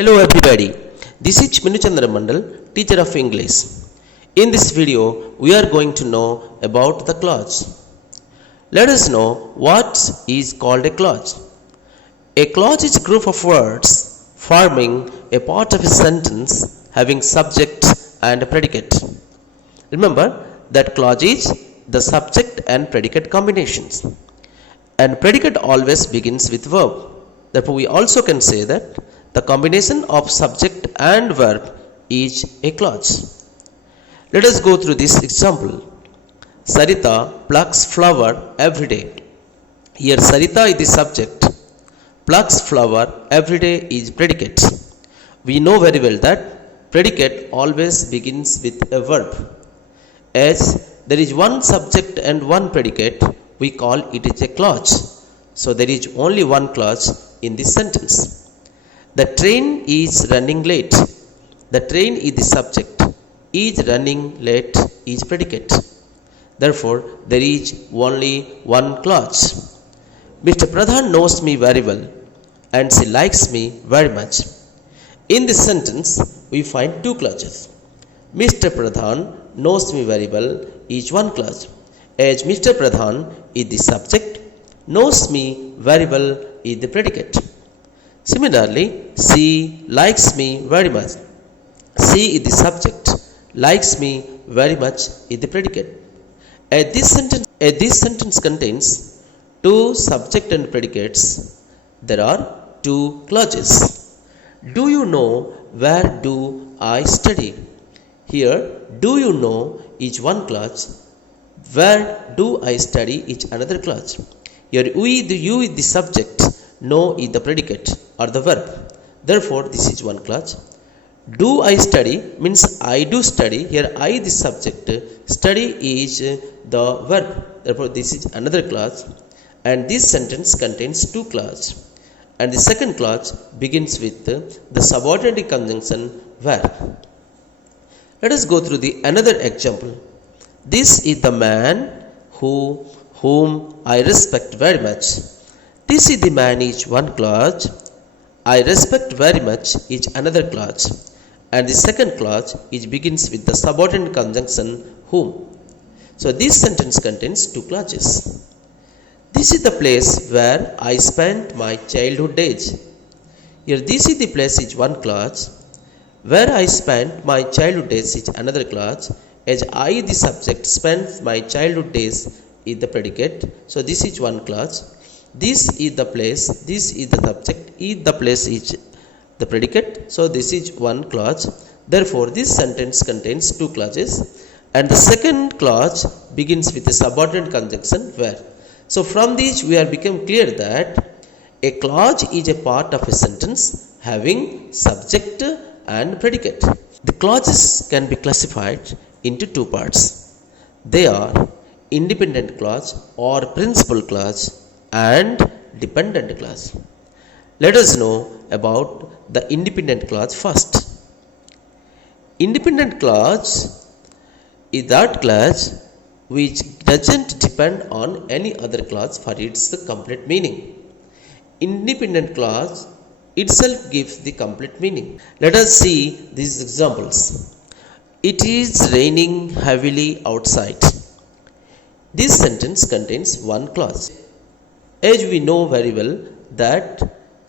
Hello everybody, this is Minuchandra Mandal, teacher of English. In this video, we are going to know about the clause. Let us know what is called a clause. A clause is a group of words forming a part of a sentence having subject and predicate. Remember that clause is the subject and predicate combinations. And predicate always begins with verb. Therefore, we also can say that the combination of subject and verb is a clause. Let us go through this example. Sarita plucks flower every day. Here Sarita is the subject. Plucks flower every day is predicate. We know very well that predicate always begins with a verb. As there is one subject and one predicate, we call it is a clause. So there is only one clause in this sentence. The train is running late. The train is the subject. Is running late is predicate. Therefore, there is only one clause. Mr. Pradhan knows me very well and she likes me very much. In this sentence, we find two clauses. Mr. Pradhan knows me very well is one clause. As Mr. Pradhan is the subject, knows me very well is the predicate. Similarly, she likes me very much. She is the subject. Likes me very much is the predicate. As this sentence contains two subject and predicates, there are two clauses. Do you know where do I study? Here, do you know is one clause. Where do I study is another clause. Here, you is the subject. Know is the predicate or the verb. Therefore, this is one clause. Do I study means I do study. Here I the subject. Study is the verb. Therefore, this is another clause. And this sentence contains two clauses. And the second clause begins with the subordinate conjunction where. Let us go through the another example. This is the man whom I respect very much. This is the man is one clause. I respect very much is another clause. And the second clause begins with the subordinate conjunction whom. So this sentence contains two clauses. This is the place where I spent my childhood days. Here this is the place is one clause. Where I spent my childhood days is another clause. As I the subject spent my childhood days is the predicate. So this is one clause. This is the place, this is the subject, is the place is the predicate. So this is one clause. Therefore, this sentence contains two clauses. And the second clause begins with a subordinate conjunction where. So from these we are become clear that a clause is a part of a sentence having subject and predicate. The clauses can be classified into two parts. They are independent clause or principal clause and dependent clause. Let us know about the independent clause first. Independent clause is that clause which doesn't depend on any other clause for its complete meaning. Independent clause itself gives the complete meaning. Let us see these examples. It is raining heavily outside. This sentence contains one clause. As we know very well that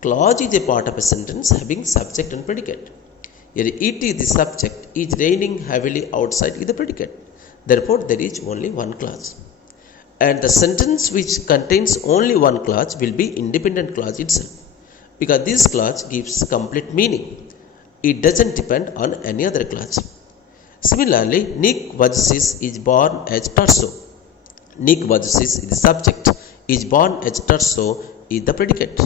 clause is a part of a sentence having subject and predicate. Here it is the subject, is raining heavily outside is the predicate. Therefore, there is only one clause. And the sentence which contains only one clause will be independent clause itself. Because this clause gives complete meaning. It doesn't depend on any other clause. Similarly, Nick Vujicic is born as Tarso. Nick Vujicic is the subject. Is born as Tarso is the predicate.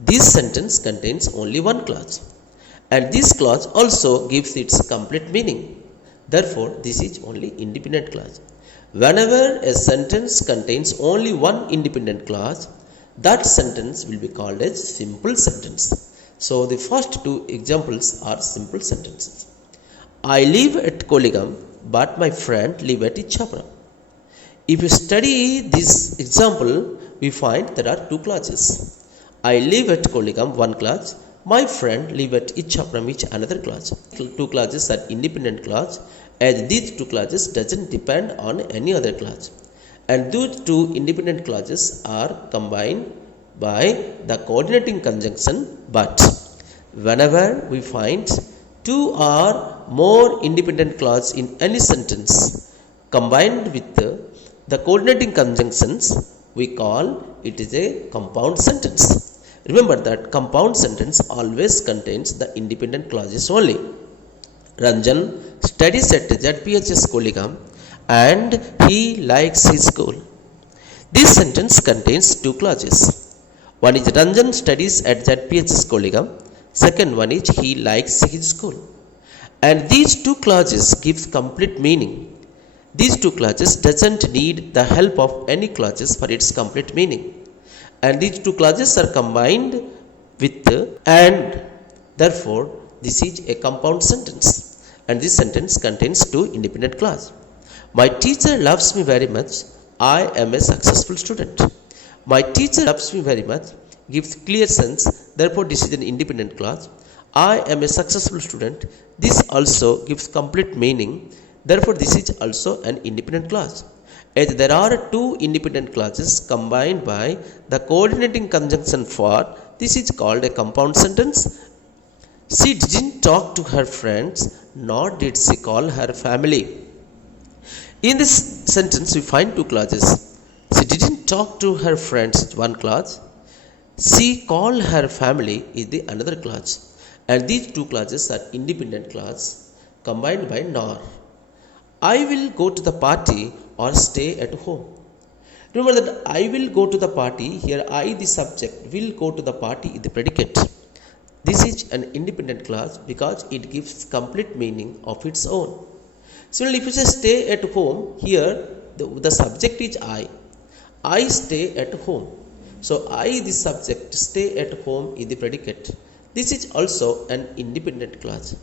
This sentence contains only one clause. And this clause also gives its complete meaning. Therefore, this is only independent clause. Whenever a sentence contains only one independent clause, that sentence will be called as simple sentence. So, the first two examples are simple sentences. I live at Koligam, but my friend lives at Ichhapura. If you study this example, we find there are two clauses. I live at Koligam, one clause, My friend live at each from each another class. Two classes are independent class, as these two classes doesn't depend on any other class. And those two independent classes are combined by the coordinating conjunction but. Whenever we find two or more independent clauses in any sentence combined with the coordinating conjunctions, we call it is a compound sentence. Remember that compound sentence always contains the independent clauses only. Ranjan studies at ZPHS Koligam and he likes his school. This sentence contains two clauses. One is Ranjan studies at ZPHS Koligam. Second one is he likes his school. And these two clauses gives complete meaning. These two clauses doesn't need the help of any clauses for its complete meaning. And these two clauses are combined with and therefore this is a compound sentence. And this sentence contains two independent clauses. My teacher loves me very much. I am a successful student. My teacher loves me very much gives clear sense, therefore this is an independent clause. I am a successful student, this also gives complete meaning, therefore this is also an independent clause. As there are two independent clauses combined by the coordinating conjunction for, this is called a compound sentence. She didn't talk to her friends, nor did she call her family. In this sentence we find two clauses. She didn't talk to her friends, one clause. She called her family is the another clause. And these two clauses are independent clause combined by nor. I will go to the party or stay at home. Remember that I will go to the party, here I the subject, will go to the party is the predicate. This is an independent clause because it gives complete meaning of its own. Similarly, if you say stay at home, here the subject is I stay at home. So I the subject, stay at home is the predicate. This is also an independent clause.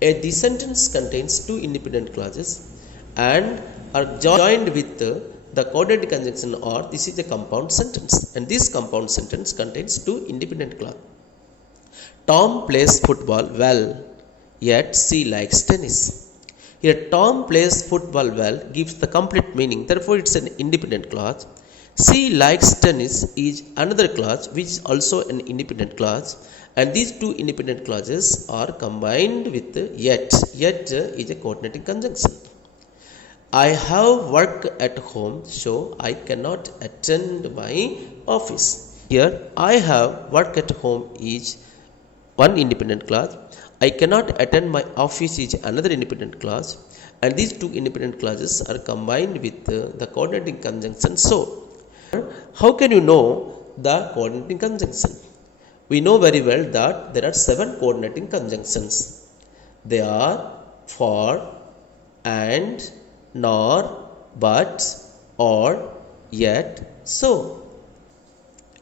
The sentence contains two independent clauses and are joined with the coordinating conjunction or this is a compound sentence. And this compound sentence contains two independent clauses. Tom plays football well, yet she likes tennis. Here Tom plays football well gives the complete meaning, therefore it's an independent clause. She likes tennis is another clause which is also an independent clause, and these two independent clauses are combined with yet. Yet is a coordinating conjunction. I have work at home, so I cannot attend my office. Here I have work at home is one independent clause. I cannot attend my office is another independent clause, and these two independent clauses are combined with the coordinating conjunction. So how can you know the coordinating conjunction? We know very well that there are 7 coordinating conjunctions. They are for, and, nor, but, or, yet, so.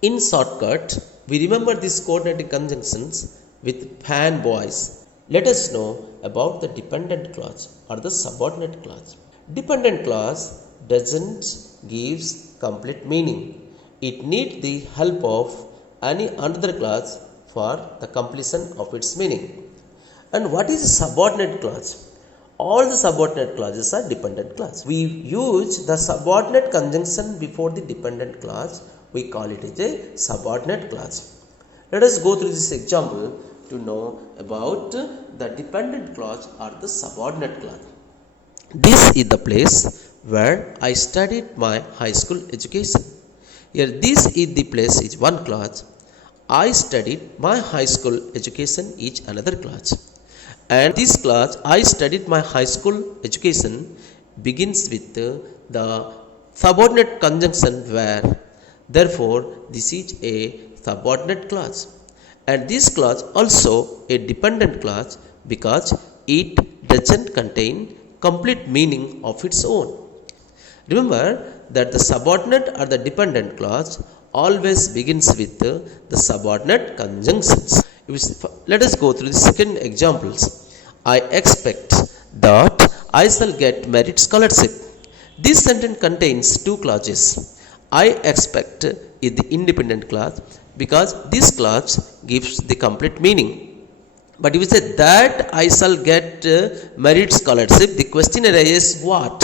In shortcut, we remember these coordinating conjunctions with fanboys. Let us know about the dependent clause or the subordinate clause. Dependent clause doesn't give complete meaning. It needs the help of any another clause for the completion of its meaning. And what is a subordinate clause? All the subordinate clauses are dependent clause. We use the subordinate conjunction before the dependent clause. We call it as a subordinate clause. Let us go through this example to know about the dependent clause or the subordinate clause. This is the place where I studied my high school education. Here this is the place is one clause. I studied my high school education is another clause. And this clause I studied my high school education begins with the subordinate conjunction where. Therefore this is a subordinate clause. And this clause also a dependent clause because it doesn't contain complete meaning of its own. Remember that the subordinate or the dependent clause always begins with the subordinate conjunctions. Let us go through the second examples. I expect that I shall get merit scholarship. This sentence contains two clauses. I expect is the independent clause because this clause gives the complete meaning. But if you say that I shall get merit scholarship, the question arises what?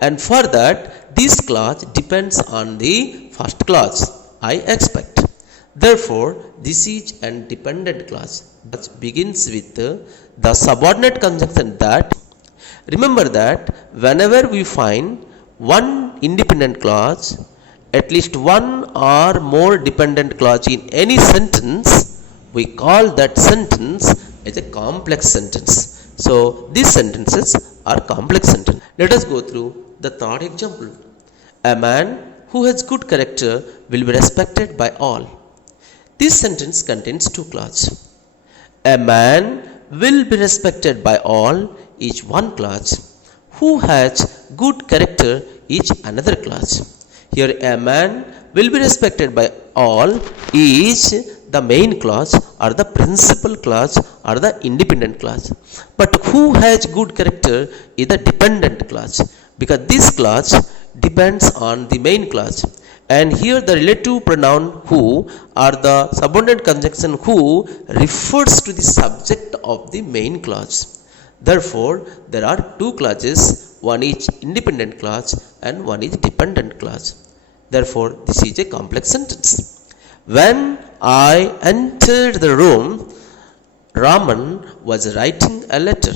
And for that, this clause depends on the first clause, I expect. Therefore, this is an dependent clause that begins with the subordinate conjunction that. Remember that whenever we find one independent clause, at least one or more dependent clause in any sentence, we call that sentence as a complex sentence. So these sentences are complex sentences. Let us go through the third example. A man who has good character will be respected by all. This sentence contains two clauses. A man will be respected by all is one clause. Who has good character is another clause. Here a man will be respected by all is the main clause or the principal clause or the independent clause. But who has good character is the dependent clause because this clause depends on the main clause. And here the relative pronoun who or the subordinate conjunction who refers to the subject of the main clause. Therefore, there are two clauses, one is independent clause and one is dependent clause. Therefore, this is a complex sentence. When I entered the room, Raman was writing a letter.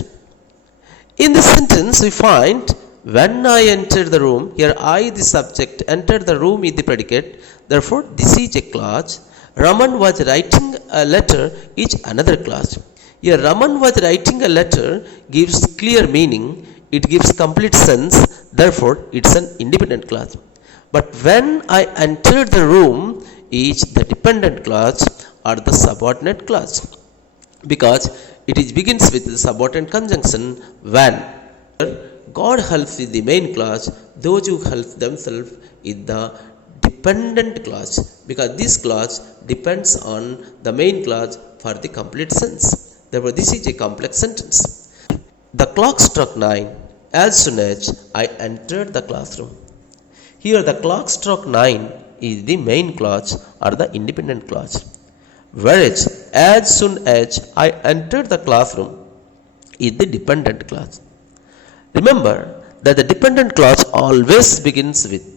In this sentence, we find when I entered the room, here I the subject, entered the room is the predicate. Therefore, this is a clause. Raman was writing a letter is another clause. Here Raman was writing a letter gives clear meaning, it gives complete sense, therefore it's an independent clause. But when I entered the room is the dependent clause or the subordinate clause because it is begins with the subordinate conjunction when. God helps with the main clause, those who help themselves is the dependent clause because this clause depends on the main clause for the complete sense. Therefore, this is a complex sentence. The clock struck 9 as soon as I entered the classroom. Here the clock struck 9 is the main clause or the independent clause. Whereas as soon as I entered the classroom is the dependent clause. Remember that the dependent clause always begins with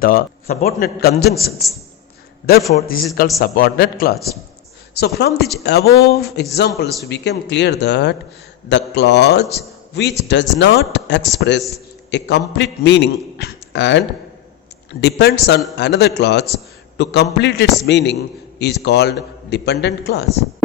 the subordinate conjunctions. Therefore, this is called subordinate clause. So from these above examples, we became clear that the clause which does not express a complete meaning and depends on another clause to complete its meaning is called dependent clause.